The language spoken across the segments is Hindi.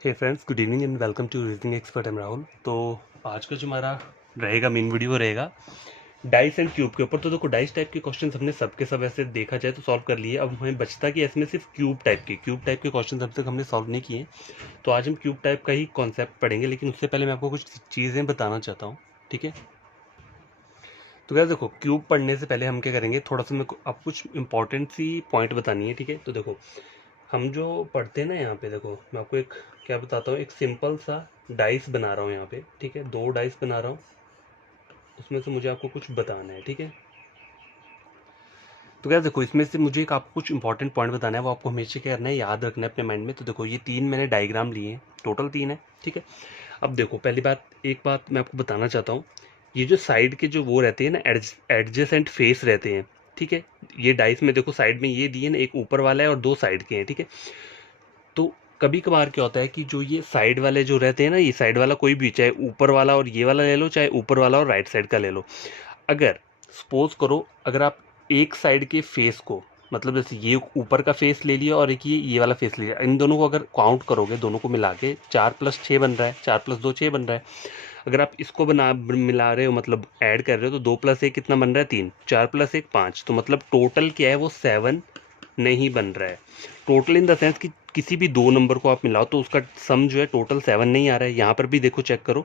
Hey friends, good evening and welcome to reasoning expert. Am Rahul. तो आज का जो हमारा रहेगा मेन वीडियो रहेगा डाइस एंड क्यूब के ऊपर। तो देखो, डाइस टाइप के क्वेश्चन हमने सबके सब ऐसे देखा जाए तो सॉल्व कर लिए। अब हमें बचता कि इसमें सिर्फ क्यूब टाइप के क्वेश्चन अब तक हमने सॉल्व नहीं किए। तो आज हम क्यूब टाइप का ही कॉन्सेप्ट पढ़ेंगे, लेकिन उससे पहले मैं आपको कुछ चीज़ें बताना चाहता हूँ। ठीक है, तो क्या देखो, क्यूब पढ़ने से पहले हम क्या करेंगे, थोड़ा सा मेरे को अब कुछ इंपॉर्टेंट सी पॉइंट बतानी है। ठीक है, तो देखो, हम जो पढ़ते हैं ना, यहाँ पे देखो मैं आपको एक क्या बताता हूँ। एक सिंपल सा डाइस बना रहा हूँ यहाँ पे। ठीक है, 2 डाइस बना रहा हूँ, उसमें से मुझे आपको कुछ बताना है। ठीक है, तो क्या देखो, इसमें से मुझे एक आपको कुछ इंपॉर्टेंट पॉइंट बताना है, वो आपको हमेशा क्या करना है, याद रखना है अपने माइंड में। तो देखो, ये 3 मैंने डायग्राम लिए हैं, टोटल 3 है। ठीक है, अब देखो, पहली बात, एक बात मैं आपको बताना चाहता हूँ। ये जो साइड के जो वो रहते हैं ना, एडजेसेंट फेस रहते हैं। ठीक है, ये डाइस में देखो, साइड में ये दिए ना, एक ऊपर वाला है और 2 साइड के हैं। ठीक है, तो कभी कभार क्या होता है कि जो ये साइड वाले जो रहते हैं ना, ये साइड वाला कोई भी, चाहे ऊपर वाला और ये वाला ले लो, चाहे ऊपर वाला और राइट साइड का ले लो। अगर सपोज करो, अगर आप एक साइड के फेस को, मतलब जैसे ये ऊपर का फेस ले लिया और एक ये वाला फेस ले लिया, इन दोनों को अगर काउंट करोगे, दोनों को मिला के 4+6 बन रहा है, 4+2 6 बन रहा है। अगर आप इसको बना मिला रहे हो, मतलब ऐड कर रहे हो, तो 2+1 कितना बन रहा है, 3, 4+1 5। तो मतलब टोटल क्या है, वो 7 नहीं बन रहा है। टोटल इन द सेंस कि किसी भी 2 नंबर को आप मिलाओ तो उसका सम जो है टोटल 7 नहीं आ रहा है। यहाँ पर भी देखो, चेक करो,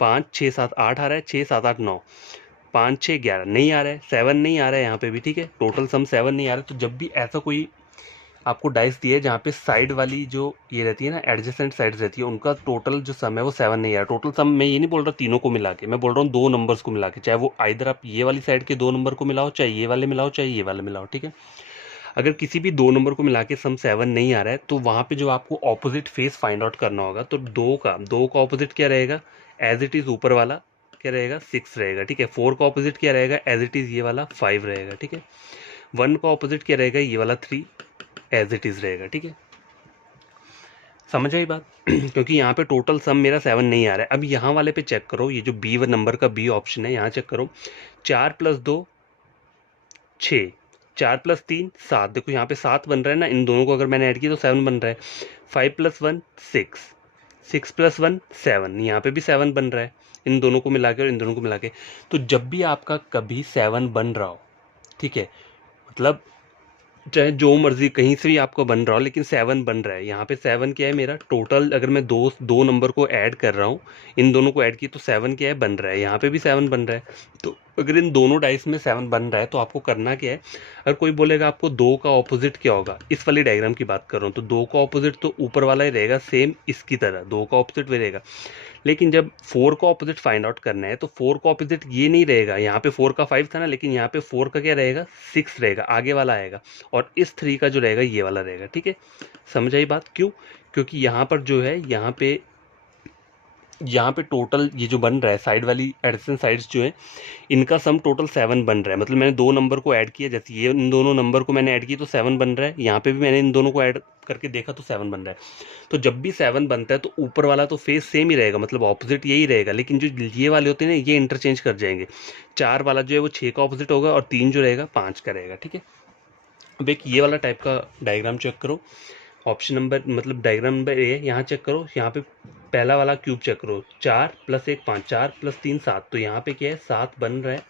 5 6 7 8 आ रहा है, 6 7 8 9, 5 6 11 नहीं आ रहा है, 7 नहीं आ रहा है यहाँ पे भी। ठीक है, टोटल सम 7 नहीं आ रहा है। तो जब भी ऐसा कोई आपको डाइस दिया है जहाँ पे साइड वाली जो ये रहती है ना, एडजेसेंट साइड रहती है, उनका टोटल जो सम है वो 7 नहीं आ रहा। टोटल सम मैं ये नहीं बोल रहा तीनों को मिला के, मैं बोल रहा हूँ 2 नंबर्स को मिला के, चाहे वो आइधर आप ये वाली साइड के 2 नंबर को मिलाओ, चाहे ये वाले मिलाओ, चाहे ये वाले मिलाओ। ठीक है, अगर किसी भी 2 नंबर को मिला के सम 7 नहीं आ रहा है, तो वहाँ पे जो आपको ऑपोजिट फेस फाइंड आउट करना होगा। तो 2 का ऑपोजिट क्या रहेगा, एज इट इज़ ऊपर वाला क्या रहेगा, 6 रहेगा। ठीक है, 4 का ऑपोजिट क्या रहेगा, एज इट इज़ ये वाला 5 रहेगा। ठीक है, 1 का ऑपोजिट क्या रहेगा, ये वाला 3 एज इट इज़ रहेगा। ठीक है, समझ आई बात? क्योंकि यहाँ पे टोटल सम मेरा 7 नहीं आ रहा है। अब यहाँ वाले पे चेक करो, ये जो बी नंबर का बी ऑप्शन है, यहाँ चेक करो, 4+2 6, 4+3 7। देखो यहाँ पे 7 बन रहा है ना, इन दोनों को अगर मैंने ऐड किया तो 7 बन रहा है। 5+1 6, 6+1 7, यहाँ पे भी 7 बन रहा है, इन दोनों को मिला के और इन दोनों को मिला के। तो जब भी आपका कभी 7 बन रहा हो, ठीक है, मतलब चाहे जो मर्जी कहीं से भी आपको बन रहा हो, लेकिन 7 बन रहा है। यहाँ पे 7 क्या है मेरा टोटल, अगर मैं दो नंबर को ऐड कर रहा हूँ, इन दोनों को ऐड की, तो 7 क्या है, बन रहा है। यहाँ पे भी 7 बन रहा है। तो अगर इन दोनों डाइस में 7 बन रहा है, तो आपको करना क्या है, अगर कोई बोलेगा आपको 2 का ऑपोजिट क्या होगा, इस वाली डायग्राम की बात कर रहा हूँ, तो 2 का ऑपोजिट तो ऊपर वाला ही रहेगा, सेम इसकी तरह 2 का ऑपोजिट वही रहेगा। लेकिन जब 4 का ऑपोजिट फाइंड आउट करना है, तो 4 का ऑपोजिट ये नहीं रहेगा। यहाँ पे 4 का 5 था ना, लेकिन यहाँ पे 4 का क्या रहेगा, 6 रहेगा, आगे वाला आएगा, और इस 3 का जो रहेगा ये वाला रहेगा। ठीक है, समझ आई बात? क्यों? क्योंकि यहाँ पर जो है, यहाँ पे टोटल ये जो बन रहा है, साइड वाली एडिशन साइड्स जो है, इनका सम टोटल 7 बन रहा है। मतलब मैंने 2 नंबर को ऐड किया, जैसे ये इन दोनों नंबर को मैंने ऐड किया तो 7 बन रहा है। यहाँ पे भी मैंने इन दोनों को ऐड करके देखा तो 7 बन रहा है। तो जब भी 7 बनता है, तो ऊपर वाला तो फेस सेम ही रहेगा, मतलब ऑपोजिट यही रहेगा। लेकिन जो ये वाले होते हैं ना, ये इंटरचेंज कर जाएंगे। 4 वाला जो है वो 6 का ऑपोजिट होगा, और 3 जो रहेगा 5 का रहेगा। ठीक है, अब एक ये वाला टाइप का डायग्राम चेक करो। ऑप्शन नंबर, मतलब डायग्राम नंबर ए, यहाँ चेक करो, यहाँ पे पहला वाला क्यूब चेक करो, 4+1 5, 4+3 7। तो यहाँ पे क्या है, 7 बन रहा है।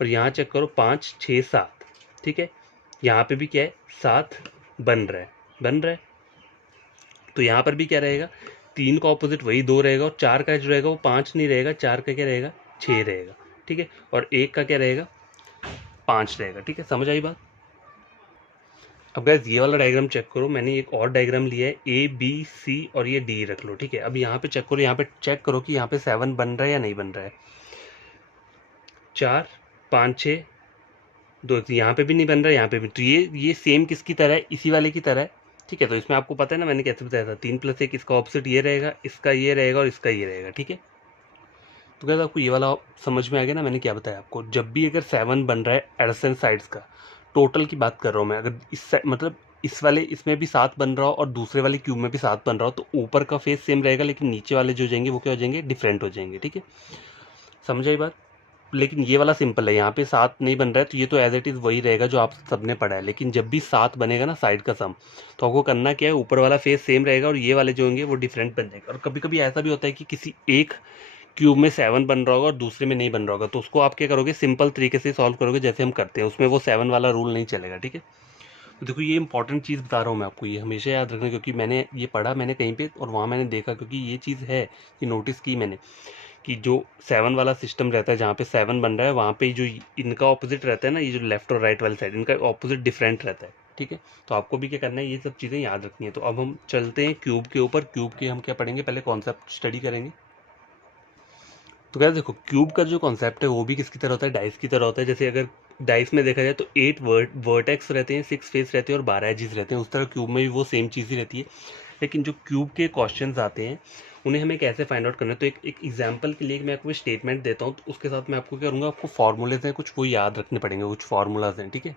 और यहाँ चेक करो, 5 6 7। ठीक है, यहाँ पे भी क्या है, 7 बन रहा है। तो यहाँ पर भी क्या रहेगा, 3 का ऑपोजिट वही 2 रहेगा, और 4 का जो रहेगा वो 5 नहीं रहेगा, 4 का क्या रहेगा, 6 रहेगा। ठीक है, और 1 का क्या रहेगा, 5 रहेगा। ठीक है, समझ आई बात? अब गैस ये वाला डायग्राम चेक करो, मैंने एक और डायग्राम लिया है, ए बी सी और ये डी रख लो। ठीक है, अब यहाँ पे चेक करो, यहाँ पे चेक करो कि यहाँ पे 7 बन रहा है या नहीं बन रहा है। 4 5 6 2, यहाँ पे भी नहीं बन रहा है, यहाँ पे भी। तो ये सेम किसकी तरह है, इसी वाले की तरह है। ठीक है, तो इसमें आपको पता है ना मैंने कैसे बताया था, 3+1, इसका ऑपोजिट ये रहेगा, इसका ये रहेगा, और इसका ये रहेगा। ठीक है, तो क्या आपको ये वाला समझ में आ गया ना, मैंने क्या बताया आपको। जब भी अगर 7 बन रहा है एडजेसेंट साइड्स का, टोटल की बात कर रहा हूँ मैं, अगर मतलब इस वाले इसमें भी 7 बन रहा हो और दूसरे वाले क्यूब में भी 7 बन रहा हो, तो ऊपर का फेस सेम रहेगा, लेकिन नीचे वाले जो जाएंगे वो क्या हो जाएंगे, डिफरेंट हो जाएंगे। ठीक है, समझ आई बात? लेकिन ये वाला सिंपल है, यहाँ पे 7 नहीं बन रहा है तो ये तो एज इट इज़ वही रहेगा जो आप सबने पढ़ा है। लेकिन जब भी 7 बनेगा ना साइड का सम, तो आपको करना क्या है, ऊपर वाला फेस सेम रहेगा और ये वाले जो होंगे वो डिफरेंट बन जाएगा। और कभी कभी ऐसा भी होता है कि किसी एक क्यूब में 7 बन रहा होगा और दूसरे में नहीं बन रहा होगा, तो उसको आप क्या करोगे, सिंपल तरीके से सॉल्व करोगे जैसे हम करते हैं, उसमें वो 7 वाला रूल नहीं चलेगा। ठीक है, तो देखो ये इंपॉर्टेंट चीज़ बता रहा हूँ मैं आपको, ये हमेशा याद रखना, क्योंकि मैंने ये पढ़ा मैंने कहीं पे और वहाँ मैंने देखा, क्योंकि ये चीज़ है कि नोटिस की मैंने कि जो 7 वाला सिस्टम रहता है, जहाँ पे 7 बन रहा है वहाँ पे जो इनका ऑपोजिट रहता है ना, ये जो लेफ्ट और राइट वाली साइड, इनका ऑपोजिट डिफरेंट रहता है। ठीक है, तो आपको भी क्या करना है, ये सब चीज़ें याद रखनी है। तो अब हम चलते हैं क्यूब के ऊपर। क्यूब के हम क्या पढ़ेंगे, पहले कॉन्सेप्ट स्टडी करेंगे। तो क्या देखो, क्यूब का जो कॉन्सेप्ट है वो भी किसकी तरह होता है, डाइस की तरह होता है। जैसे अगर डाइस में देखा जाए तो 8 वर्टेक्स रहते हैं, 6 फेस रहते हैं और 12 एजिस रहते हैं, उस तरह क्यूब में भी वो सेम चीज़ ही रहती है। लेकिन जो क्यूब के क्वेश्चंस आते हैं उन्हें हमें कैसे फाइंड आउट करना है, तो एक एग्जांपल के लिए मैं आपको स्टेटमेंट देता हूँ, तो उसके साथ मैं आपको क्या करूँगा, आपको फार्मूलेज हैं कुछ वो याद रखने पड़ेंगे, कुछ फार्मूलाज हैं। ठीक है,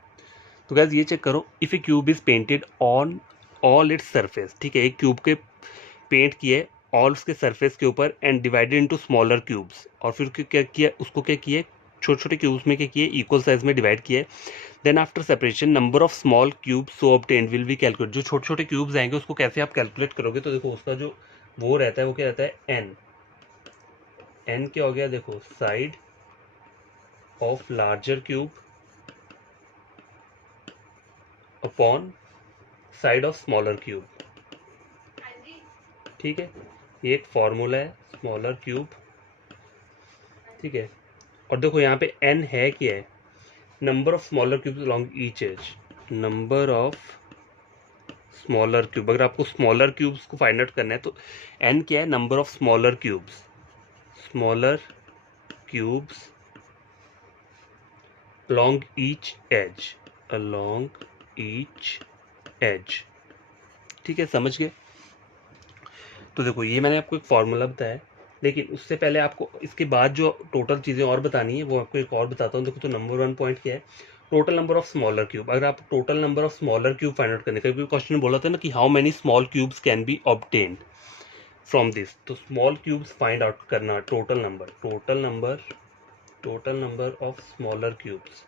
तो गाइस ये चेक करो, if A cube is painted on all its surface. ठीक है, एक क्यूब के पेंट किए ऑल उसके सरफेस के ऊपर and divided into smaller cubes, और फिर क्या किया, उसको क्या किए, छोटे छोटे क्यूब्स में क्या किए, इक्वल साइज में डिवाइड किए। Then after separation number of small cubes so obtained will be calculate. जो छोटे छोटे क्यूब्स आएंगे उसको कैसे आप कैलकुलेट करोगे, तो देखो उसका जो वो रहता है वो क्या रहता है, एन। एन क्या हो गया, देखो side of larger cube upon side of smaller cube. ठीक है, ये एक फॉर्मूला है, स्मॉलर क्यूब। ठीक है, और देखो यहाँ पे n है क्या है, number of smaller cubes along each edge, number of smaller cube. अगर आपको स्मॉलर क्यूब्स को फाइंड आउट करना है तो n क्या है, number of smaller cubes, smaller cubes along each edge, along each edge. ठीक है, समझ गए। तो देखो ये मैंने आपको एक फॉर्मूला बताया, लेकिन उससे पहले आपको इसके बाद जो टोटल चीज़ें और बतानी है वो आपको एक और बताता हूँ। देखो, तो नंबर 1 पॉइंट क्या है, total number of smaller cube. अगर आप total number of smaller cube find out करने का, क्योंकि क्वेश्चन बोला था ना कि how many small cubes can be obtained from this, तो स्मॉल क्यूब्स फाइंड आउट करना, total number of smaller cubes.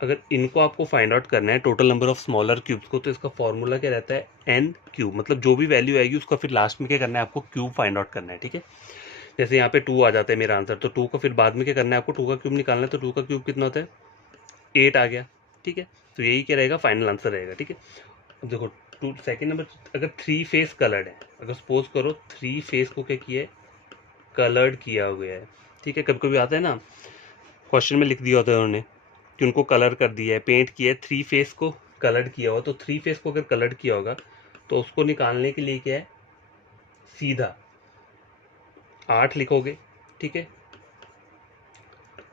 अगर इनको आपको फाइंड आउट करना है, total number of smaller cubes को, तो इसका फॉर्मूला क्या रहता है, एन क्यूब। मतलब जो भी वैल्यू आएगी उसका फिर लास्ट में क्या करना है, आपको क्यूब फाइंड आउट करना है। ठीक है, जैसे यहाँ पे 2 आ जाता है मेरा आंसर, तो 2 का फिर बाद में क्या करना है, आपको 2 का क्यूब निकालना है, तो 2 का क्यूब कितना होता है, 8 आ गया। ठीक है, तो यही क्या रहेगा, फाइनल आंसर रहेगा। ठीक है, अब देखो सेकेंड नंबर, अगर 3 फेस कलर्ड है, अगर सपोज करो 3 फेस को क्या किया है, कलर्ड किया हुआ है। ठीक है, कभी कभी आता है ना क्वेश्चन में लिख दिया होता है उन्होंने कि उनको कलर कर दिया है, पेंट किया है, 3 फेस को कलर्ड किया हुआ, तो 3 फेस को अगर कलर्ड किया होगा तो उसको निकालने के लिए क्या है, सीधा 8 लिखोगे। ठीक है,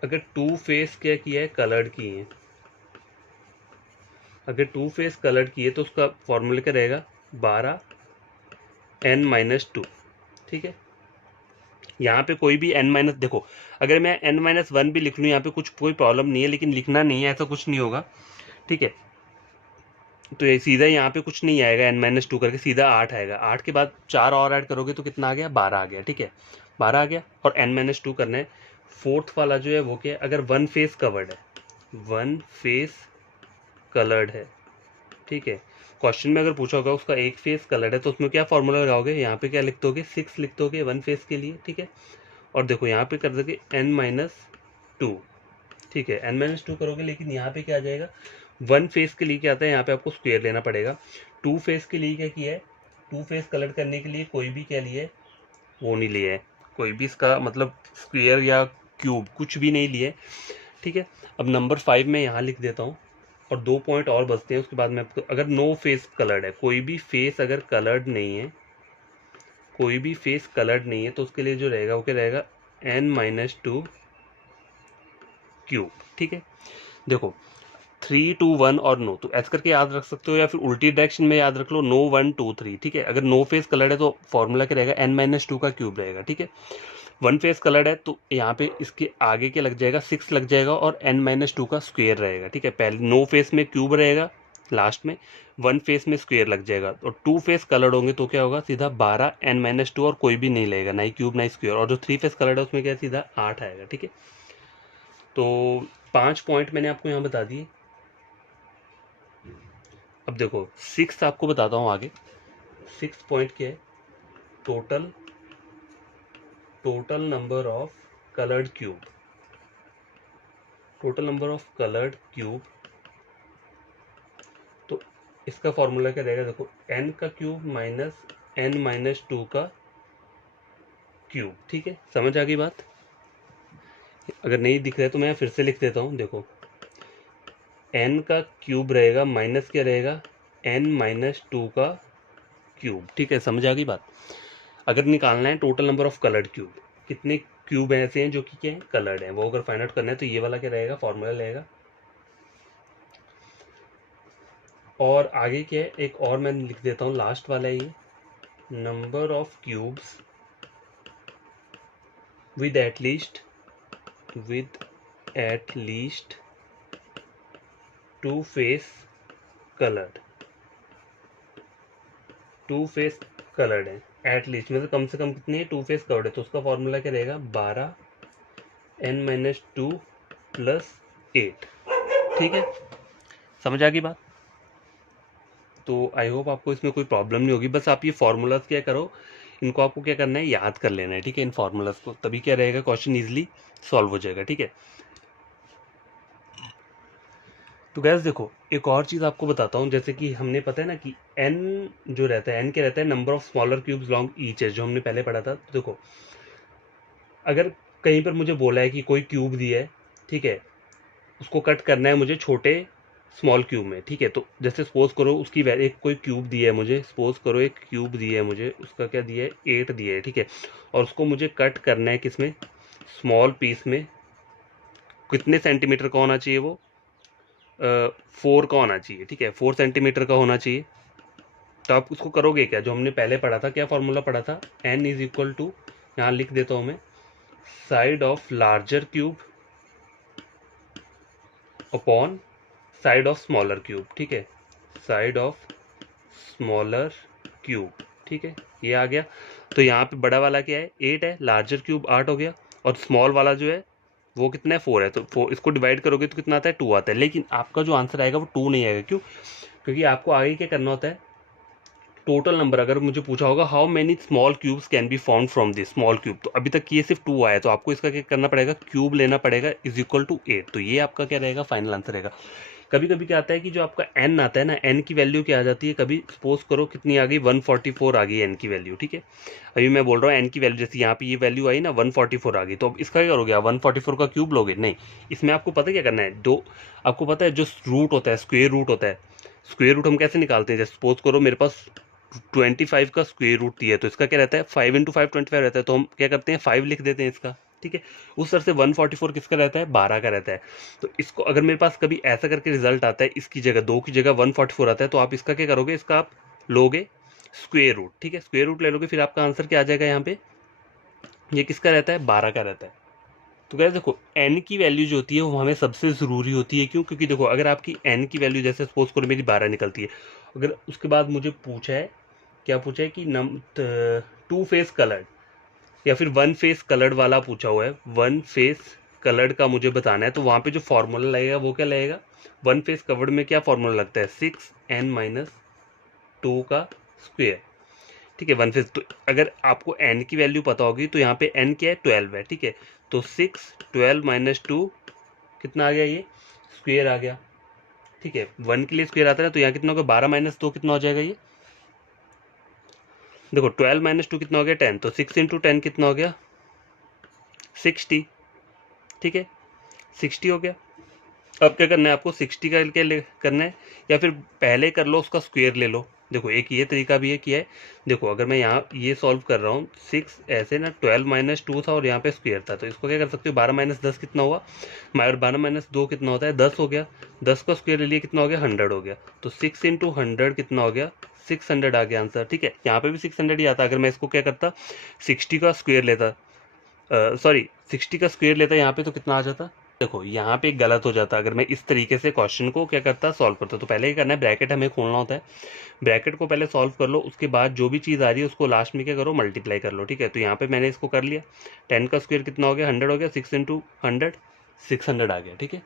अगर 2 फेस क्या किया है, कलर्ड किए हैं, अगर 2 फेस कलर्ड किए तो उसका फॉर्मूला क्या रहेगा, 12 n-2। ठीक है, यहाँ पे कोई भी n माइनस, देखो अगर मैं n-1 भी लिख लूँ यहाँ पे कुछ कोई प्रॉब्लम नहीं है, लेकिन लिखना नहीं है, ऐसा कुछ नहीं होगा। ठीक है, तो ये सीधा यहाँ पे कुछ नहीं आएगा, n-2 करके सीधा 8 आएगा। 8 के बाद 4 और ऐड करोगे तो कितना आ गया, 12 आ गया। ठीक है, 12 आ गया, और n-2 करना है। फोर्थ वाला जो है वो क्या है, अगर 1 फेस कवर्ड है, 1 फेस कलर्ड है। ठीक है, क्वेश्चन में अगर पूछा होगा उसका एक फेस कलर्ड है, तो उसमें क्या फॉर्मूला लगाओगे, यहाँ पे क्या लिख दोगे, 6 लिख दोगे 1 फेस के लिए। ठीक है, और देखो यहाँ पे कर दोगे n-2। ठीक है, n-2 करोगे, लेकिन यहाँ पे क्या आ जाएगा, 1 फेस के लिए क्या आता है, यहाँ पे आपको स्क्वायर लेना पड़ेगा। 2 फेस के लिए क्या किया है, 2 फेस कलर करने के लिए कोई भी क्या लिया है, वो नहीं लिया है, कोई भी इसका मतलब स्क्वायर या क्यूब कुछ भी नहीं लिया है। ठीक है, अब नंबर 5 में यहाँ लिख देता हूँ, और 2 पॉइंट और बचते हैं उसके बाद में आपको। अगर नो फेस कलर्ड है, कोई भी फेस अगर कलर्ड नहीं है, कोई भी फेस कलर्ड नहीं है, तो उसके लिए जो रहेगा वो क्या रहेगा, n-2 क्यूब। ठीक है, देखो 3 2 1 और नो, तो ऐसे करके याद रख सकते हो, या फिर उल्टी डायरेक्शन में याद रख लो, नो 1 2 3। ठीक है, अगर नो फेस कलर्ड है तो फॉर्मूला क्या रहेगा, n-2 का क्यूब रहेगा। ठीक है, 1 फेस कलर्ड है तो यहाँ पे इसके आगे क्या लग जाएगा, 6 लग जाएगा, और n-2 का स्क्वायर रहेगा। ठीक है, पहले नो फेस में क्यूब रहेगा, लास्ट में 1 फेस में स्क्वायर लग जाएगा, और 2 फेस कलर्ड होंगे तो क्या होगा, सीधा 12n-2, और कोई भी नहीं लगेगा, ना ही क्यूब ना ही स्क्वायर, और जो 3 फेस कलर्ड है उसमें क्या है, सीधा 8 आएगा। ठीक है, तो 5 पॉइंट मैंने आपको यहाँ बता दिए। अब देखो 6 आपको बताता हूँ आगे। 6 पॉइंट क्या है, total number of coloured cube. Total number of coloured cube, तो इसका फॉर्मूला क्या रहेगा, देखो n का क्यूब माइनस n-2 का क्यूब। ठीक है, समझ आ गई बात? अगर नहीं दिख रहा है तो मैं फिर से लिख देता हूँ। देखो n का क्यूब रहेगा माइनस क्या रहेगा, n-2 का क्यूब। ठीक है, समझ आ गई बात? अगर निकालना है total number of coloured cube, कितने क्यूब ऐसे हैं जो कि क्या है, कलर्ड है, वो अगर फाइंड आउट करना है तो ये वाला क्या रहेगा, फॉर्मूला रहेगा। और आगे क्या है, एक और मैं लिख देता हूँ, लास्ट वाला है ये, number of cubes with at least 2 face colored। 2 face coloured है, एटलीस्ट मतलब कम से कम कितनी है, 2 फेस कलर्ड है, तो उसका फॉर्मूला क्या रहेगा, 12n-2 + 8। ठीक है, समझ आ गई बात? तो आई होप आपको इसमें कोई प्रॉब्लम नहीं होगी। बस आप ये फार्मूलाज क्या करो, इनको आपको क्या करना है, याद कर लेना है। ठीक है, इन फार्मूलाज को, तभी क्या रहेगा, क्वेश्चन ईजिली सॉल्व हो जाएगा। ठीक है, तो गैस देखो एक और चीज़ आपको बताता हूँ, जैसे कि हमने पता है ना कि n जो रहता है, n क्या रहता है, number of smaller cubes long each है, जो हमने पहले पढ़ा था। तो देखो अगर कहीं पर मुझे बोला है कि कोई क्यूब दिया है, ठीक है, उसको कट करना है मुझे छोटे स्मॉल क्यूब में। ठीक है, तो जैसे सपोज करो उसकी एक कोई क्यूब दिया है मुझे, सपोज करो एक क्यूब दिया है मुझे, उसका क्या दिया है, 8 दिया है। ठीक है, और उसको मुझे कट करना है किसमें, स्मॉल पीस में। कितने सेंटीमीटर का होना चाहिए वो, 4 का होना चाहिए। ठीक है, 4 सेंटीमीटर का होना चाहिए। तो आप उसको करोगे क्या, जो हमने पहले पढ़ा था, क्या फॉर्मूला पढ़ा था, n इज इक्वल टू, यहाँ लिख देता हूँ मैं, side of larger cube upon side of smaller cube. ठीक है, साइड ऑफ स्मॉलर क्यूब। ठीक है, ये आ गया। तो यहाँ पे बड़ा वाला क्या है, 8 है, लार्जर क्यूब 8 हो गया, और स्मॉल वाला जो है वो कितना है, 4 है। तो 4 इसको डिवाइड करोगे तो कितना आता है, 2 आता है। लेकिन आपका जो आंसर आएगा वो 2 नहीं आएगा। क्यों? क्योंकि आपको आगे क्या करना होता है, टोटल नंबर अगर मुझे पूछा होगा how many small cubes can be found from this small cube, तो अभी तक ये सिर्फ 2 आया, तो आपको इसका क्या करना पड़ेगा, क्यूब लेना पड़ेगा, इज इक्वल टू 8। तो ये आपका क्या रहेगा, फाइनल आंसर रहेगा। कभी कभी क्या आता है कि जो आपका n आता है ना, n की वैल्यू क्या आ जाती है, कभी सपोज करो कितनी आ गई, 144 आ गई n की वैल्यू। ठीक है, अभी मैं बोल रहा हूँ n की वैल्यू, जैसे यहाँ पे ये वैल्यू आई ना 144 आ गई, तो अब इसका क्या करोगे, 144 का क्यूब लोगे, नहीं। इसमें आपको पता क्या करना है, दो, आपको पता है जो रूट होता है, स्क्वेयर रूट होता है, स्क्वेयर रूट हम कैसे निकालते हैं, जैसे सपोज करो मेरे पास 25 का स्क्वेयर रूट दिया है, तो इसका क्या रहता है, 5 × 5 25 रहता है, तो हम क्या करते हैं, 5 लिख देते हैं इसका। ठीक है, उस तरह से 144 किसका रहता है, 12 का रहता है। तो इसको अगर मेरे पास कभी ऐसा करके रिजल्ट आता है, इसकी जगह 2 की जगह 144 आता है, तो आप इसका क्या करोगे, इसका आप लोगे स्क्वेयर रूट। ठीक है, स्क्वेयर रूट ले लोगे, फिर आपका आंसर क्या आ जाएगा, यहाँ पे ये किसका रहता है, 12 का रहता है। तो क्या देखो n की वैल्यू जो होती है वो हमें सबसे ज़रूरी होती है। क्यों? क्योंकि देखो अगर आपकी n की वैल्यू जैसे सपोज करो मेरी 12 निकलती है, अगर उसके बाद मुझे पूछा है, क्या पूछा है कि 2 फेस कलर्ड या फिर 1 फेस कलर्ड वाला पूछा हुआ है, 1 फेस कलर्ड का मुझे बताना है, तो वहाँ पे जो फॉर्मूला लगेगा वो क्या लगेगा, 1 फेस कवर्ड में क्या फॉर्मूला लगता है, 6n-2 का स्क्वेयर। ठीक है, 1 फेस। तो अगर आपको n की वैल्यू पता होगी तो यहाँ पे n क्या है, 12 है। ठीक है, तो 6 12 - 2 कितना आ गया, ये स्क्वेयर आ गया। ठीक है, 1 के लिए स्क्वेयर आता है, तो यहाँ कितना होगा, 12 - 2 कितना हो जाएगा, ये देखो 12 - 2 कितना हो गया, 10, तो 6 × 10 कितना हो गया, 60। ठीक है, 60 हो गया। अब क्या करना है आपको, 60 का क्या करना है, या फिर पहले कर लो उसका स्क्वेयर ले लो। देखो एक ये तरीका भी है, किया है। देखो अगर मैं यहाँ ये सॉल्व कर रहा हूँ, 6 ऐसे ना 12 - 2 था और यहाँ पे स्क्वेयर था, तो इसको क्या कर सकते हो, 12 - 10 कितना हुआ, 12 - 2 कितना होता है, 10 हो गया, 10 का स्क्वेयर ले लिया कितना हो गया, 100 हो गया, तो 6 × 100 कितना हो गया, 600 आ गया आंसर। ठीक है, यहाँ पे भी 600 ही आता। अगर मैं इसको क्या करता, 60 का स्क्वेयर लेता, सॉरी 60 का स्क्वेयर लेता यहाँ पे, तो कितना आ जाता, देखो यहाँ पे गलत हो जाता, अगर मैं इस तरीके से क्वेश्चन को क्या करता सॉल्व करता, तो पहले क्या करना है, ब्रैकेट हमें खोलना होता है, ब्रैकेट को पहले सॉल्व कर लो, उसके बाद जो भी चीज़ आ रही है उसको लास्ट में क्या करो, मल्टीप्लाई कर लो, ठीक है। तो यहाँ पे मैंने इसको कर लिया, 10 का स्क्वायर कितना हो गया, 100 हो गया, 6 इंटू 100 600 आ गया, ठीक है।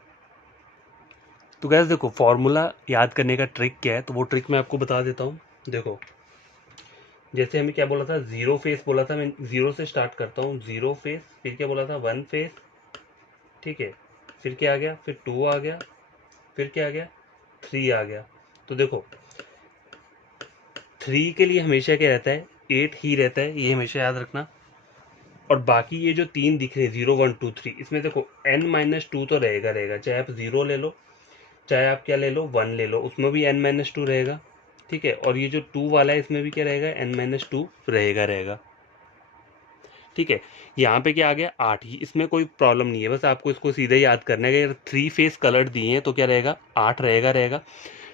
तो गैस देखो फॉर्मूला याद करने का ट्रिक क्या है, तो वो ट्रिक मैं आपको बता देता हूँ। देखो जैसे हमें क्या बोला था, जीरो फेस बोला था, मैं जीरो से स्टार्ट करता हूँ, जीरो फेस, फिर क्या बोला था, वन फेस, ठीक है, फिर क्या आ गया, फिर टू आ गया, फिर क्या आ गया, थ्री आ गया। तो देखो थ्री के लिए हमेशा क्या रहता है, एट ही रहता है, ये हमेशा याद रखना। और बाकी ये जो तीन दिख रहे हैं, 0 1 2 3, इसमें देखो n-2 तो रहेगा रहेगा, चाहे आप 0 ले लो, चाहे आप क्या ले लो, 1 ले लो, उसमें भी n-2 रहेगा, ठीक है। और ये जो 2 वाला है इसमें भी क्या रहेगा, n-2 रहेगा रहेगा, ठीक है। यहाँ पे क्या आ गया, 8 ही, इसमें कोई प्रॉब्लम नहीं है, बस आपको इसको सीधे याद करना है। अगर 3 फेस कलर दिए हैं तो क्या रहेगा, 8 रहेगा रहेगा,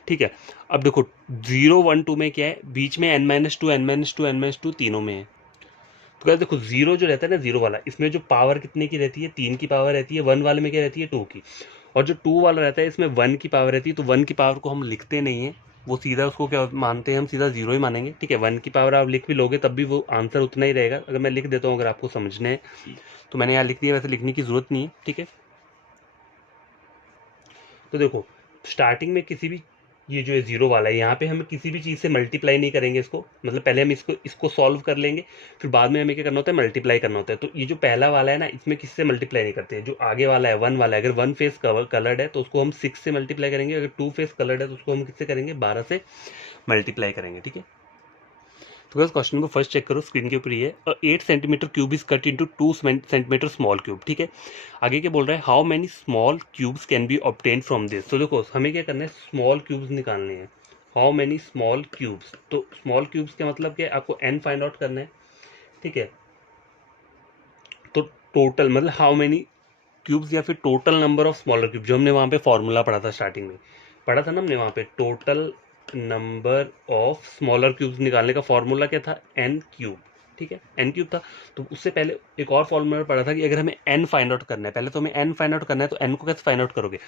ठीक है। अब देखो 0 1 2 में क्या है, बीच में n-2 n-2 n-2 तीनों में है। तो क्या देखो जीरो जो रहता है ना, जीरो वाला, इसमें जो पावर कितने की रहती है, 3 की पावर रहती है, 1 वाले में क्या रहती है, 2 की। और जो 2 वाला रहता है इसमें 1 की पावर रहती है, तो 1 की पावर को हम लिखते नहीं है, वो सीधा उसको क्या मानते हैं, हम सीधा जीरो ही मानेंगे, ठीक है। 1 की पावर आप लिख भी लोगे तब भी वो आंसर उतना ही रहेगा। अगर मैं लिख देता हूँ, अगर आपको समझने है तो मैंने यहाँ लिख दिया, वैसे लिखने की जरूरत नहीं है, ठीक है। तो देखो स्टार्टिंग में किसी भी, ये जो है जीरो वाला है, यहाँ पे हम किसी भी चीज़ से मल्टीप्लाई नहीं करेंगे इसको, मतलब पहले हम इसको सॉल्व कर लेंगे, फिर बाद में हमें क्या करना होता है, मल्टीप्लाई करना होता है। तो ये जो पहला वाला है ना, इसमें किससे मल्टीप्लाई नहीं करते, जो आगे वाला है वन वाला है, अगर वन फेस कलर्ड है तो उसको हम 6 से मल्टीप्लाई करेंगे, अगर 2 फेस कलर्ड है तो उसको हम किससे करेंगे, 12 से मल्टीप्लाई करेंगे, ठीक है। तो बस क्वेश्चन को फर्स्ट चेक करो, स्क्रीन के ऊपर ही है, 8 centimetre cube is cut into 2 centimetre small cube, ठीक है। आगे क्या बोल रहा है, how many small cubes can be obtain from this. तो देखो हमें क्या करना है, स्मॉल क्यूब्स निकालने हैं, हाउ मेनी स्मॉल क्यूब्स, तो स्मॉल क्यूब्स का मतलब क्या है, आपको n फाइंड आउट करना है, ठीक है। तो टोटल मतलब हाउ मेनी क्यूब्स, या फिर total number of smaller cube, जो हमने वहाँ पे फॉर्मूला पढ़ा था, स्टार्टिंग में पढ़ा था ना हमने वहाँ पे, total number of smaller cubes निकालने का फॉर्मूला क्या था, एन क्यूब, ठीक है, एन क्यूब था। तो उससे पहले एक और फॉर्मूला पढ़ा था कि अगर हमें एन फाइंड आउट करना है, पहले तो हमें एन फाइंड आउट करना है, तो एन को कैसे फाइंड आउट करोगे,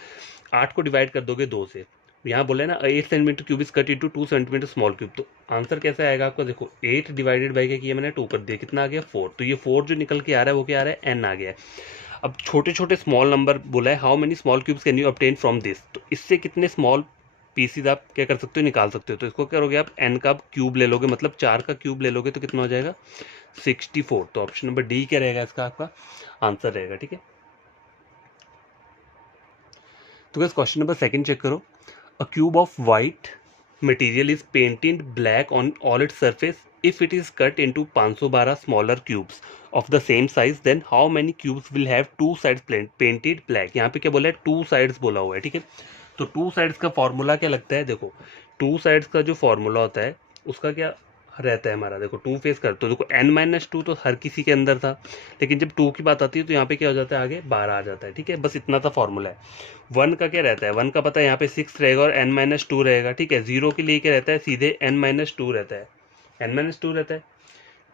8 को डिवाइड कर दोगे 2 से, यहाँ बोले ना 8 centimetre cube is cut into 2 centimetre small cube, तो आंसर कैसे आएगा आपका, देखो 8 डिवाइडेड बाई क्या किया मैंने, 2 कर दिया, कितना आ गया, 4। तो ये 4 जो निकल के आ रहा है वो क्या आ रहा है, एन आ गया है। अब छोटे छोटे स्मॉल नंबर बोला है, how many small cubes can you obtain from this, तो इससे कितने स्मॉल पीसीज आप क्या कर सकते हो, निकाल सकते हो। तो इसको क्या करोगे आप, एन का क्यूब ले लोगे, मतलब 4 का क्यूब ले लोगे, तो कितना हो जाएगा, 64। तो ऑप्शन नंबर डी क्या रहेगा, इसका आपका आंसर रहेगा, ठीक है। तो बस क्वेश्चन नंबर सेकंड चेक करो, अ cube of white material is painted black on all its surface if it is cut into 512 smaller cubes of the same size, then how many cubes will have two sides painted black। यहाँ पे क्या बोला है, टू साइड्स बोला हुआ है, ठीक है। तो टू साइड्स का फॉर्मूला क्या लगता है, देखो टू साइड्स का जो फॉर्मूला होता है उसका क्या रहता है हमारा, देखो टू फेस कर, तो देखो n-2 तो हर किसी के अंदर था, लेकिन जब 2 की बात आती है तो यहाँ पे क्या हो जाता है, आगे 12 आ जाता है, ठीक है। बस इतना सा फॉर्मूला है। 1 का क्या रहता है, 1 का पता है यहाँ पे 6 रहेगा और n-2 रहेगा, ठीक है। 0 के लिए क्या रहता है, सीधे n-2 रहता है, n-2 रहता है,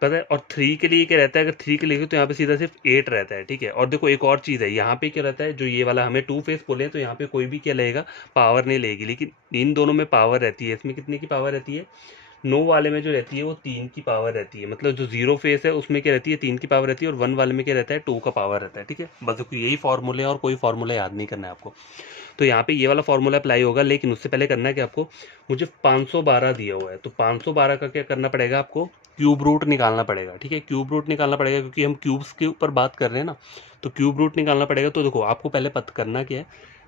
पता है। और 3 के लिए क्या रहता है, अगर 3 के लिए तो यहाँ पे सीधा सिर्फ 8 रहता है, ठीक है। और देखो एक और चीज़ है, यहाँ पे क्या रहता है, जो ये वाला हमें टू फेस बोले तो यहाँ पे कोई भी क्या लेगा, पावर नहीं लेगी, लेकिन इन दोनों में पावर रहती है। इसमें कितने की पावर रहती है, नो वाले में जो रहती है वो 3 की पावर रहती है, मतलब जो जीरो फेस है उसमें क्या रहती है, 3 की पावर रहती है, और 1 वाले में क्या रहता है, 2 का पावर रहता है, ठीक है। बस देखो यही फॉर्मूले और कोई फॉर्मूला याद नहीं करना है आपको। तो यहाँ पे ये वाला फॉर्मूला अप्लाई होगा, लेकिन उससे पहले करना है कि आपको, मुझे 512 दिया हुआ है, तो 512 का क्या करना पड़ेगा आपको, क्यूब रूट निकालना पड़ेगा, ठीक है। क्यूब रूट निकालना पड़ेगा क्योंकि हम क्यूब्स के ऊपर बात कर रहे हैं ना, तो क्यूब रूट निकालना पड़ेगा। तो देखो आपको पहले पता करना क्या है,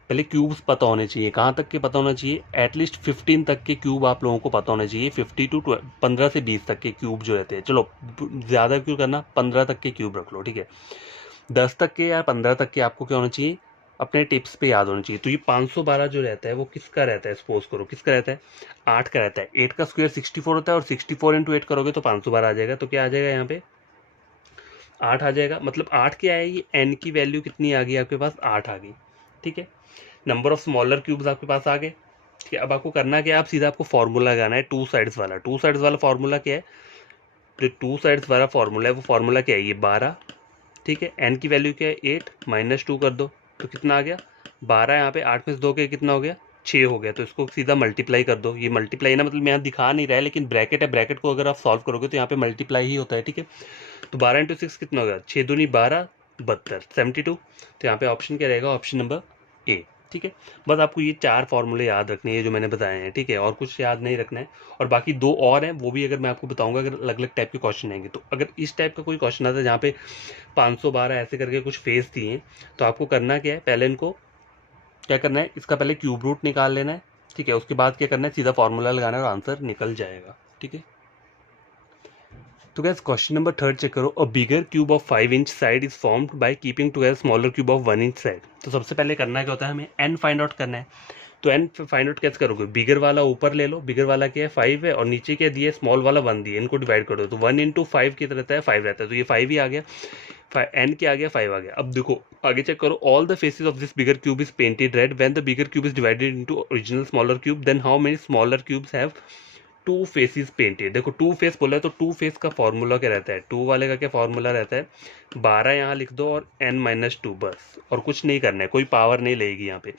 पहले क्यूब्स पता होने चाहिए, कहाँ तक के पता होना चाहिए, एटलीस्ट 15 तक के क्यूब आप लोगों को पता होना चाहिए, 50 टू 15 से 20 तक के क्यूब जो रहते हैं। चलो ज़्यादा क्यों करना, 15 तक के क्यूब रख लो, ठीक है। 10 तक के या 15 तक के आपको क्या होना चाहिए, अपने टिप्स पे याद होना चाहिए। तो ये 512 जो रहता है वो किसका रहता है, सपोज करो किसका रहता है, 8 का रहता है। 8 का स्क्वायर 64 होता है, और 64 इंटू 8 करोगे तो 512 आ जाएगा। तो क्या आ जाएगा यहाँ पे, 8 आ जाएगा। मतलब 8 क्या है, ये एन की वैल्यू कितनी आ गई आपके पास, 8 आ गई, ठीक है। नंबर ऑफ स्मॉलर क्यूब्स आपके पास आ गए, ठीक है। अब आपको करना क्या है, आप सीधा आपको फॉर्मूला लगाना है टू साइड्स वाला। टू साइड्स वाला फॉर्मूला क्या है, जो टू साइड्स वाला फॉर्मूला है वो फॉर्मूला क्या है, ये 12, ठीक है। एन की वैल्यू क्या है, 8 -2 कर दो, तो कितना आ गया 12, यहाँ पे 8 में से 2 के कितना हो गया 6 हो गया। तो इसको सीधा मल्टीप्लाई कर दो। ये मल्टीप्लाई ना मतलब यहाँ दिखा नहीं रहा है, लेकिन ब्रैकेट है, ब्रैकेट को अगर आप सॉल्व करोगे तो यहाँ पे मल्टीप्लाई ही होता है, ठीक है। तो 12 इंटू 6 कितना होगा 6 दूनी 12, 72, 72। तो यहाँ पे ऑप्शन क्या रहेगा, ऑप्शन नंबर ए, ठीक है। बस आपको ये 4 फॉर्मूले याद रखने हैं जो मैंने बताए हैं, ठीक है, और कुछ याद नहीं रखना है। और बाकी 2 और हैं, वो भी अगर मैं आपको बताऊंगा अगर अलग अलग टाइप के क्वेश्चन आएंगे। तो अगर इस टाइप का कोई क्वेश्चन आता है जहाँ पे 512 ऐसे करके कुछ फेस दिए हैं, तो आपको करना क्या है, पहले इनको क्या करना है, इसका पहले क्यूब रूट निकाल लेना है, ठीक है। उसके बाद क्या करना है, सीधा फॉर्मूला लगाना है और आंसर निकल जाएगा, ठीक है। तो गैस क्वेश्चन नंबर 3 चेक करो। A bigger cube of 5 inch side is formed by keeping together smaller cube of 1 inch side. तो सबसे पहले करना क्या होता है, हमें एन फाइंड आउट करना है। तो एन फाइंड आउट कैसे करोगे, बिगर वाला ऊपर ले लो, बिगर वाला क्या है 5 है, और नीचे क्या दिया है स्मॉल वाला 1 दिया है, इनको डिवाइड कर दो। तो 1 इंटू 5 कितना रहता है 5 रहता है, तो ये 5 ही आ गया, एन क्या आ गया 5 आ गया। अब देखो आगे चेक करो। All the faces of this bigger cube is painted red when the bigger cube is divided into original smaller cube, then how many smaller cubes have 2 faces painted. देखो 2 फेस बोला है, तो 2 फेस का फॉर्मूला क्या रहता है, 2 वाले का क्या फॉर्मूला रहता है, 12 यहाँ लिख दो और n-2 बस, और कुछ नहीं करना है, कोई पावर नहीं लगेगी यहाँ पे।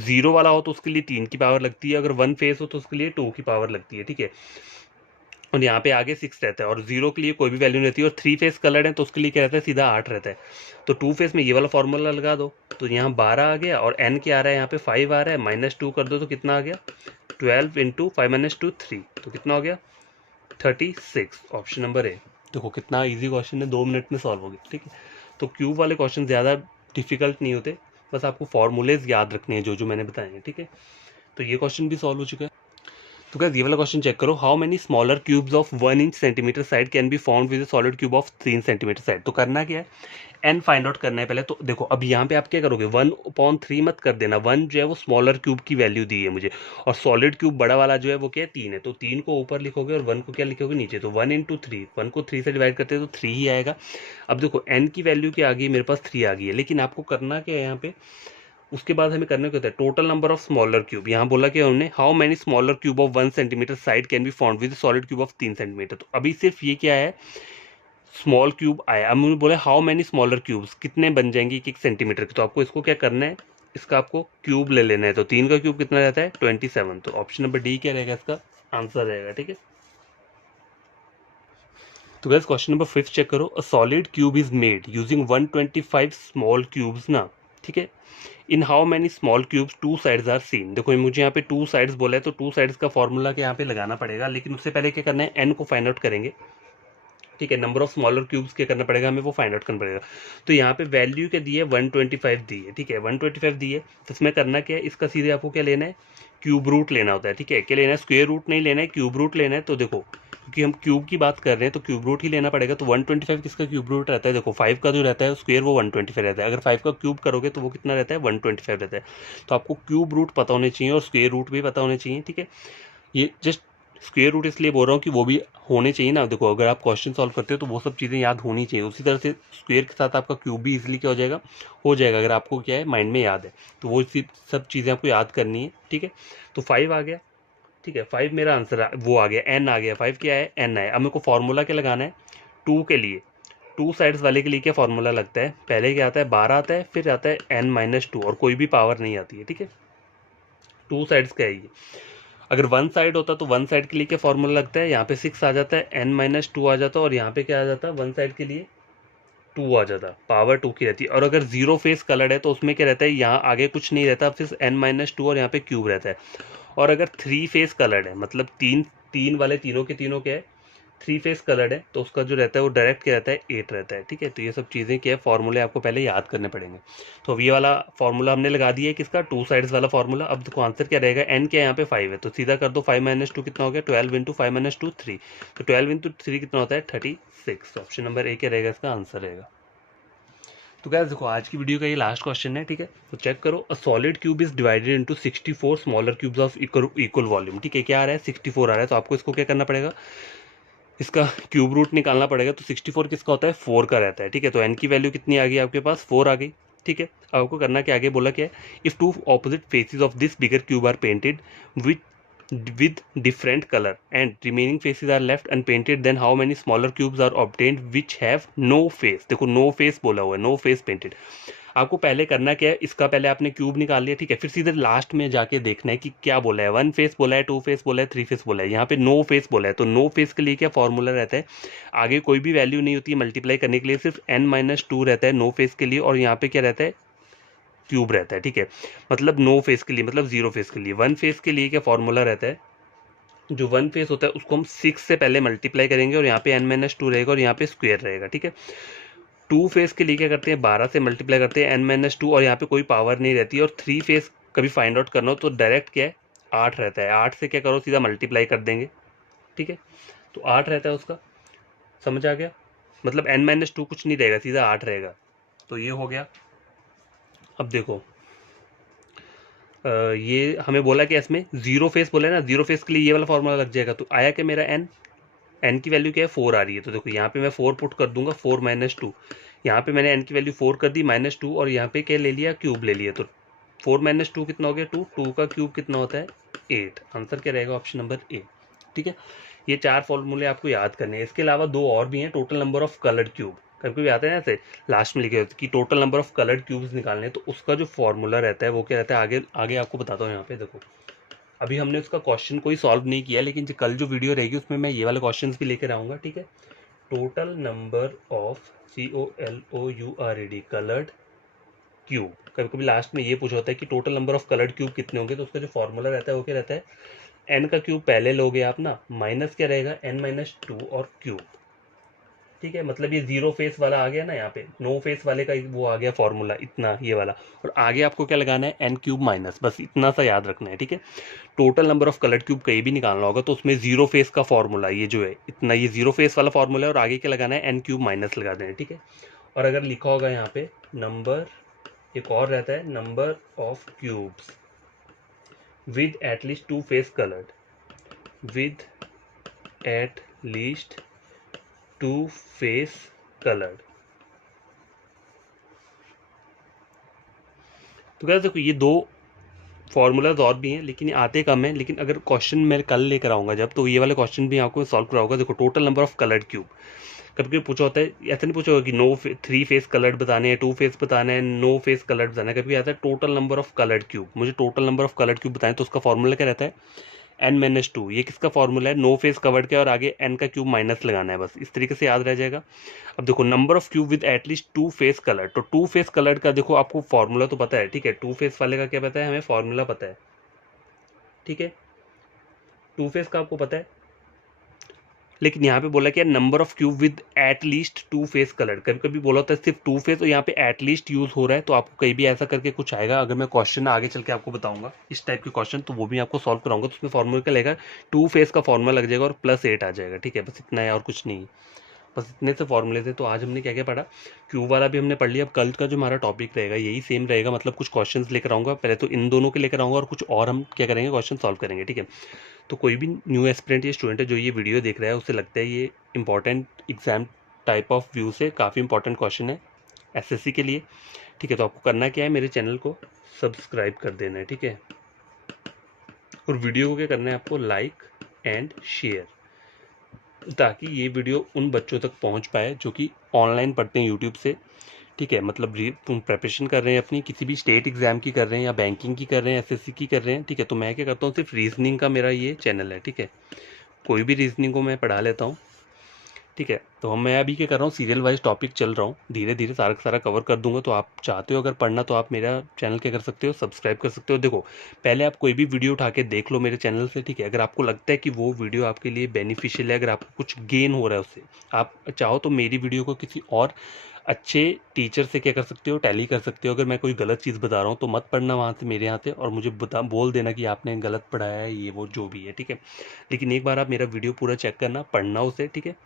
0 वाला हो तो उसके लिए 3 की पावर लगती है, अगर 1 फेस हो तो उसके लिए 2 की पावर लगती है, ठीक है। और यहाँ पे आगे 6 रहता है, और 0 के लिए कोई भी वैल्यू नहीं रहती है। और 3 फेस कलर्ड है तो उसके लिए क्या रहता है, सीधा 8 रहता है। तो 2 फेस में ये वाला फॉर्मूला लगा दो, तो यहाँ 12 आ गया, और n क्या आ रहा है यहाँ पे 5 आ रहा है, -2 कर दो तो कितना आ गया 12 इंटू 5-2 3, तो कितना हो गया 36, ऑप्शन नंबर ए। देखो कितना इजी क्वेश्चन है, 2 मिनट में सॉल्व हो गया, ठीक है। तो क्यूब वाले क्वेश्चन ज़्यादा डिफिकल्ट नहीं होते, बस आपको फॉर्मूलेज याद रखने हैं जो मैंने बताए हैं, ठीक है। तो ये क्वेश्चन भी सॉल्व हो चुका है। तो गाइस ये वाला क्वेश्चन चेक करो। How many smaller cubes of 1 inch centimetre side can be found with solid cube of 3 centimetre side. तो करना क्या है, एन फाइंड आउट करना है पहले। तो देखो अब यहाँ पे आप क्या करोगे, 1/3 मत कर देना, 1 जो है वो स्मॉलर क्यूब की वैल्यू दी है मुझे, और सॉलिड क्यूब बड़ा वाला जो है वो क्या है 3 है, तो 3 को ऊपर लिखोगे और 1 को क्या लिखोगे नीचे। तो 1 इंटू 3, 1 को 3 से डिवाइड करते हैं तो 3 ही आएगा। अब देखो एन की वैल्यू क्या आ गई, मेरे पास 3 आ गई है, लेकिन आपको करना क्या है यहाँ पे, उसके बाद हमें करने को होता है total number of smaller cube. यहाँ बोला कि उन्होंने how many smaller cube of 1 centimetre side can be found with solid cube of 3 centimetre. तो अभी सिर्फ ये क्या है, स्मॉल क्यूब आया। अब मुझे बोला हाउ मेनी स्मॉलर क्यूब्स, कितने बन जाएंगे 1 सेंटीमीटर के। तो आपको इसको क्या करना है, इसका आपको क्यूब ले लेना है। तो 3 का क्यूब कितना रहता है 27। तो ऑप्शन नंबर डी क्या रहेगा, इसका आंसर रहेगा, ठीक है। तो गाइस क्वेश्चन नंबर 5 चेक करो। A solid cube is made using 125 small cubes ना, ठीक है। In how many small cubes 2 sides are seen. देखो मुझे यहाँ पे 2 साइड्स बोला है, तो 2 साइड्स का फॉर्मूला के यहाँ पे लगाना पड़ेगा, लेकिन उससे पहले क्या करना है, एन को फाइंड आउट करेंगे, ठीक है। नंबर ऑफ स्मॉलर क्यूब्स क्या करना पड़ेगा हमें, वो फाइंड आउट करना पड़ेगा। तो यहाँ पे वैल्यू क्या दी है 125 दी है, ठीक है। 125 दी है, तो इसमें करना क्या है, इसका सीधे आपको क्या लेना है, क्यूब रूट लेना होता है, ठीक है। क्या लेना है, स्क्वायर रूट नहीं लेना है, क्यूब रूट लेना है। तो देखो क्योंकि हम क्यूब की बात कर रहे हैं तो क्यूब रूट ही लेना पड़ेगा। तो 125 किसका क्यूब रूट रहता है, देखो 5 का जो रहता है स्क्वायर वो 125 रहता है। अगर 5 का क्यूब करोगे तो वो कितना रहता है 125 रहता है। तो आपको क्यूब रूट पता होने चाहिए और स्क्वायर रूट भी पता होने चाहिए, ठीक है। ये जस्ट स्क्वायर रूट इसलिए बोल रहा हूँ कि वो भी होने चाहिए ना। देखो अगर आप क्वेश्चन सॉल्व करते हो तो वो सब चीज़ें याद होनी चाहिए। उसी तरह से स्क्वायर के साथ आपका क्यूब भी इजीली क्या हो जाएगा अगर आपको क्या है माइंड में याद है। तो वो सब चीज़ें आपको याद करनी है, ठीक है। तो 5 आ गया, ठीक है। 5 मेरा आंसर वो आ गया, एन आ गया, 5 क्या है एन है। अब मेरे को फॉर्मूला क्या लगाना है 2 के लिए, 2 साइड्स वाले के लिए क्या फॉर्मूला लगता है, पहले क्या आता है 12 आता है, फिर आता है n-2 और कोई भी पावर नहीं आती है, ठीक है। 2 साइड्स का है ये। अगर 1 साइड होता तो 1 साइड के लिए क्या फॉर्मूला लगता है, यहाँ पे 6 आ जाता है, n-2 आ जाता है, और यहाँ पे क्या आ जाता है 1 साइड के लिए 2 आ जाता, पावर 2 की रहती है। और अगर 0 फेस कलर्ड है तो उसमें क्या रहता है, यहाँ आगे कुछ नहीं रहता, फिर n-2 और यहाँ पे क्यूब रहता है। और अगर 3 फेस कलर्ड है, मतलब तीन वाले तीनों के तीनों क्या है 3 फेस कलर्ड है, तो उसका जो रहता है वो डायरेक्ट क्या रहता है 8 रहता है, ठीक है। तो ये सब चीज़ें क्या है फॉर्मूले आपको पहले याद करने पड़ेंगे। तो अब ये वाला फॉर्मूला हमने लगा दिया है किसका, 2 साइड्स वाला फॉर्मूला। अब देखो आंसर क्या रहेगा, एन क्या यहाँ पे 5 है, तो सीधा कर दो 5-2 कितना हो गया 12 इंटू 5-2 3। तो 12 इंटू 3 कितना होता है 36। ऑप्शन नंबर ए क्या रहेगा, इसका आंसर रहेगा। तो गाइस देखो आज की वीडियो का ये लास्ट क्वेश्चन है, ठीक है। तो चेक करो। A solid cube is divided into 64 smaller cubes of equal volume, ठीक है। क्या आ रहा है 64 आ रहा है, तो आपको इसको क्या करना पड़ेगा, इसका क्यूब रूट निकालना पड़ेगा। तो 64 किसका होता है 4 का रहता है, ठीक है। तो एन की वैल्यू कितनी आ गई आपके पास 4 आ गई, ठीक है। अब आपको करना क्या, आगे बोला क्या है, if 2 opposite faces of this bigger cube are painted with different color and remaining faces are left unpainted, then how many smaller cubes are obtained which have no face। देखो no face बोला हुआ है, no face painted। आपको पहले करना क्या है, इसका पहले आपने क्यूब निकाल लिया, ठीक है, फिर सीधे लास्ट में जाके देखना है कि क्या बोला है, 1 फेस बोला है, 2 फेस बोला है, 3 फेस बोला है। यहाँ पे नो फेस बोला है, तो नो फेस के लिए क्या फॉर्मूला रहता है, आगे कोई भी वैल्यू नहीं होती है मल्टीप्लाई करने के लिए, सिर्फ n-2 रहता है नो फेस के लिए, और यहाँ पे क्या रहता है, क्यूब रहता है, ठीक है। मतलब नो फेस के लिए, मतलब 0 फेस के लिए। 1 फेस के लिए क्या फॉर्मूला रहता है, जो 1 फेस होता है उसको हम 6 से पहले मल्टीप्लाई करेंगे और यहाँ पे n-2 रहेगा और यहाँ पे स्क्वायर रहेगा, ठीक है। 2 फेस के लिए क्या करते हैं, 12 से मल्टीप्लाई करते हैं n-2 और यहाँ पे कोई पावर नहीं रहती, और 3 फेस कभी फाइंड आउट करना हो तो डायरेक्ट क्या है, 8 रहता है, 8 से क्या करो सीधा मल्टीप्लाई कर देंगे, ठीक है। तो 8 रहता है उसका, समझ आ गया, मतलब n-2 कुछ नहीं रहेगा, सीधा 8 रहेगा। तो ये हो गया। अब देखो ये हमें बोला कि इसमें 0 फेस बोला है ना, 0 फेस के लिए ये वाला फॉर्मूला लग जाएगा। तो आया कि मेरा n की वैल्यू क्या है, 4 आ रही है, तो देखो यहाँ पे मैं 4 पुट कर दूंगा, 4-2, यहाँ पे मैंने n की वैल्यू 4 कर दी -2, और यहाँ पे क्या ले लिया, क्यूब ले लिया, तो 4-2 कितना हो गया, 2, 2 का क्यूब कितना होता है, 8। आंसर क्या रहेगा, ऑप्शन नंबर ए, ठीक है। ये 4 फॉर्मूले आपको याद करने हैं। इसके अलावा 2 और भी हैं, total number of coloured cube, कभी कभी आता है ना ऐसे लास्ट में लिखे होते कि total number of coloured cubes निकालने हैं, तो उसका जो फॉर्मूला रहता है वो क्या रहता है, आगे आगे आपको बताता हूँ। यहाँ पे देखो अभी हमने उसका क्वेश्चन कोई सॉल्व नहीं किया, लेकिन कल जो वीडियो रहेगी उसमें मैं ये वाले क्वेश्चंस भी लेकर आऊँगा, ठीक है। Total number of COLOURED coloured cube, कभी कभी लास्ट में ये पूछा होता है कि total number of coloured cube कितने होंगे, तो उसका जो फॉर्मूला रहता है वो क्या रहता है, n का क्यूब पहले लोगे आप ना, माइनस क्या रहेगा, n-2 और क्यूब, ठीक है। मतलब ये 0 फेस वाला आ गया ना, यहाँ पे नो फेस वाले का वो आ गया फॉर्मूला इतना, ये वाला, और आगे आपको क्या लगाना है, n³ माइनस, बस इतना सा याद रखना है, ठीक है। Total number of coloured cube कहीं भी निकालना होगा तो उसमें 0 फेस का फॉर्मूला ये जो है इतना, ये 0 फेस वाला फॉर्मूला है, और आगे क्या लगाना है, n³ माइनस लगा देना है, ठीक है। और अगर लिखा होगा यहाँ पे नंबर, एक और रहता है number of cubes with at least 2 face coloured, with at least 2 face coloured. तो क्या देखो ये 2 फॉर्मूलाज और भी हैं, लेकिन ये आते कम हैं, लेकिन अगर क्वेश्चन मैं कल लेकर आऊँगा जब, तो ये वाले क्वेश्चन भी आपको सॉल्व कराऊंगा। देखो total number of coloured cube, कभी कभी पूछा होता है, ऐसा नहीं पूछा होगा कि 3 फेस कलर्ड बताने हैं, 2 फेस बताना है, नो फेस कलर्ड बताना है, कभी आता है total number of coloured cube, मुझे total number of coloured cube बताएं, तो उसका फॉर्मूला क्या रहता है, n-2, ये किसका फॉर्मूला है, नो फेस कवर्ड का, और आगे n का क्यूब माइनस लगाना है, बस इस तरीके से याद रह जाएगा। अब देखो number of cube with at least 2 face coloured, तो 2 फेस कलर्ड का देखो आपको फॉर्मूला तो पता है, ठीक है, 2 फेस वाले का क्या पता है, हमें फॉर्मूला पता है, ठीक है, 2 फेस का आपको पता है, लेकिन यहाँ पे बोला क्या, number of cube with at least 2 face coloured, कभी कभी बोला होता है सिर्फ 2 फेस, और यहाँ पे एट लीस्ट यूज हो रहा है, तो आपको कहीं भी ऐसा करके कुछ आएगा, अगर मैं क्वेश्चन आगे चल के आपको बताऊंगा इस टाइप के क्वेश्चन, तो वो भी आपको सॉल्व कराऊंगा, तो उसमें फॉर्मूला क्या लगेगा, 2 फेस का फॉर्मूला लग जाएगा और +8 आ जाएगा, ठीक है, बस इतना है और कुछ नहीं, बस इतने से फॉर्मूले थे। तो आज हमने क्या क्या पढ़ा, क्यूब वाला भी हमने पढ़ लिया। अब कल का जो हमारा टॉपिक रहेगा यही सेम रहेगा, मतलब कुछ क्वेश्चंस लेकर आऊँगा, पहले तो इन दोनों के लेकर आऊँगा और कुछ और हम क्या करेंगे, क्वेश्चन सॉल्व करेंगे, ठीक है। तो कोई भी न्यू एस्पिरेंट या स्टूडेंट है जो ये वीडियो देख रहा है, उसे लगता है ये important exam type of view से काफ़ी इंपॉर्टेंट क्वेश्चन है SSC के लिए, ठीक है, तो आपको करना क्या है, मेरे चैनल को सब्सक्राइब कर देना है, ठीक है, और वीडियो को क्या करना है आपको, लाइक एंड शेयर, ताकि ये वीडियो उन बच्चों तक पहुंच पाए जो कि ऑनलाइन पढ़ते हैं यूट्यूब से, ठीक है, मतलब प्रिपरेशन कर रहे हैं अपनी, किसी भी स्टेट एग्जाम की कर रहे हैं या बैंकिंग की कर रहे हैं, SSC की कर रहे हैं, ठीक है। तो मैं क्या करता हूँ, सिर्फ रीजनिंग का मेरा ये चैनल है, ठीक है, कोई भी रीजनिंग को मैं पढ़ा लेता हूँ, ठीक है। तो मैं अभी क्या कर रहा हूँ, सीरियल वाइज टॉपिक चल रहा हूँ, धीरे धीरे सारा का सारा कवर कर दूंगा। तो आप चाहते हो अगर पढ़ना, तो आप मेरा चैनल क्या कर सकते हो, सब्सक्राइब कर सकते हो। देखो पहले आप कोई भी वीडियो उठा के देख लो मेरे चैनल से, ठीक है, अगर आपको लगता है कि वो वीडियो आपके लिए बेनिफिशियल है, अगर आपको कुछ गेन हो रहा है उससे, आप चाहो तो मेरी वीडियो को किसी और अच्छे टीचर से क्या कर सकते हो, टैली कर सकते हो। अगर मैं कोई गलत चीज़ बता रहा हूँ तो मत पढ़ना वहाँ से, मेरे यहाँ से, और मुझे बोल देना कि आपने गलत पढ़ाया है, ये वो जो भी है, ठीक है। लेकिन एक बार आप मेरा वीडियो पूरा चेक करना, पढ़ना उसे, ठीक है।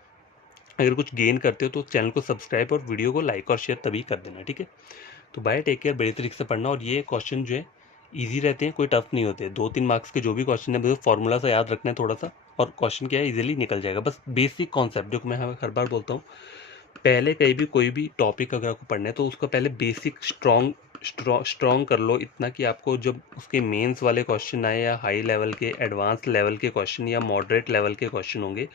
अगर कुछ गेन करते हो तो चैनल को सब्सक्राइब और वीडियो को लाइक और शेयर तभी कर देना, ठीक है। तो बाय, टेक केयर, बड़े तरीके से पढ़ना। और ये क्वेश्चन जो है इजी रहते हैं, कोई टफ नहीं होते। 2-3 मार्क्स के जो भी क्वेश्चन है, बस फॉर्मूला सा याद रखना है थोड़ा सा, और क्वेश्चन क्या है, इजीली निकल जाएगा। बस बेसिक कॉन्सेप्ट जो मैं हर बार बोलता हूँ, पहले कहीं भी कोई भी टॉपिक अगर आपको पढ़ना है तो उसका पहले बेसिक स्ट्रॉन्ग कर लो, इतना कि आपको जब उसके मेंस वाले क्वेश्चन आए, या हाई लेवल के, एडवांस लेवल के क्वेश्चन, या मॉडरेट लेवल के क्वेश्चन होंगे,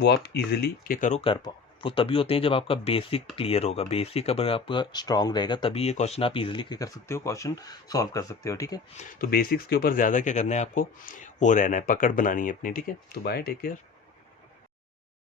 वो आप इजीली क्या करो, कर पाओ, वो तभी होते हैं जब आपका बेसिक क्लियर होगा। बेसिक अगर आपका स्ट्रांग रहेगा तभी ये क्वेश्चन आप इजीली क्या कर सकते हो, क्वेश्चन सॉल्व कर सकते हो। ठीक है, तो बेसिक्स के ऊपर ज़्यादा क्या करना है आपको, वो रहना है, पकड़ बनानी है अपनी। ठीक है, तो बाय, टेक केयर।